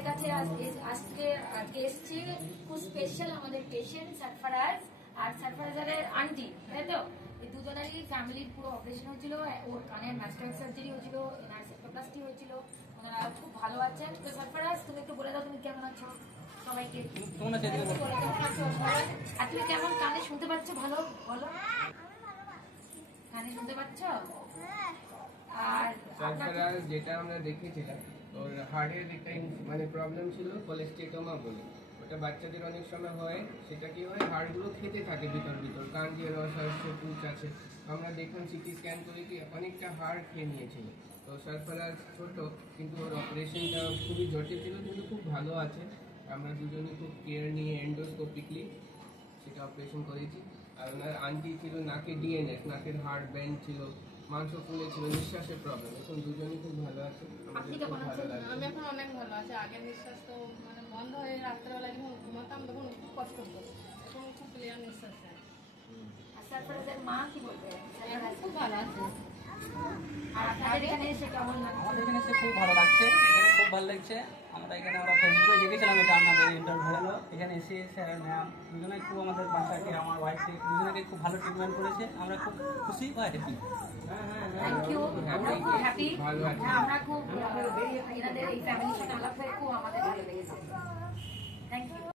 আমাদের কাছে আজকে এসছে খুব স্পেশাল আমাদের পেশেন্ট সারফারাজ আর সারফারাজের আন্টি, তাই তো? এই দুজনেরই ফ্যামিলির পুরো অপারেশন হয়েছিল, ওর কানের ম্যাস্টার সার্জারি হয়েছিল, এনার সেপ্টোপ্লাস্টি হয়েছিল, ওনারা খুব ভালো আছেন। তো সারফারাজ, তুমি একটু বলে দাও তুমি কেমন আছো সবাইকে। আর তুমি কেমন কানে শুনতে পাচ্ছ? ভালো বলো, কানে শুনতে পাচ্ছ? আর সারফারাজ যেটা আমরা দেখেছিলাম ওর হার্টের একটা মানে প্রবলেম ছিল কোলেস্টেটোমা বলে, ওটা বাচ্চাদের অনেক সময় হয়। সেটা কি হয়, হাড়গুলো খেতে থাকে ভিতর ভিতর, কান দিয়ে রস আসছে, পুঁজ আছে। আমরা দেখলাম সিটি স্ক্যান করে কি অনেকটা হাড় খেয়ে নিয়েছিল। তো সারফারাজ ছোট, কিন্তু ওর অপারেশনটা খুবই জটিল ছিল, কিন্তু খুব ভালো আছে। আমরা দুজনে খুব কেয়ার নিয়ে এন্ডোস্কোপিকলি সেটা অপারেশন করেছি। আর ওনার আন্টি ছিল নাকে ডিএনএস, নাকের হাড় ব্যান্ড ছিল, মাংস ফুলে ছিল, নিঃশ্বাসের প্রবলেম। এখন দুজনই খুব ভালো আছে। আপনি কেমন আছেন? আমি এখন অনেক ভালো আছি। আগের নিঃশ্বাস তো মানে বন্ধ হয়ে রাত্রেবেলা যখন ঘুমাতাম তখন খুব কষ্ট হতো, এখন খুব ক্লিয়ার নিঃশ্বাস যায়। আর সারফারাজের মা কি বলবে? এখন খুব ভালো আছে। আর আপনাদের এখানে এসে কেমন লাগছে? আমাদের এখানে এসে খুব ভালো লাগছে, এখানে খুব ভালো লাগছে। আমরা ফেসবুকে দেখেছিলাম, এটা আমাদের ইন্টারভিউ হলো। এখানে এসে স্যার ম্যাম দুজনে খুব আমাদের বাচ্চাকে, আমার ওয়াইফকে, দুজনেকে খুব ভালো ট্রিটমেন্ট করেছে। আমরা খুব খুশি বা হ্যাপি। থ্যাংক ইউ, আমরা খুব হ্যাপি। আমরা খুব এনাদের এই ফ্যামিলির সাথে আলাপ হয়ে খুব আমাদের ভালো লেগেছে। Thank you.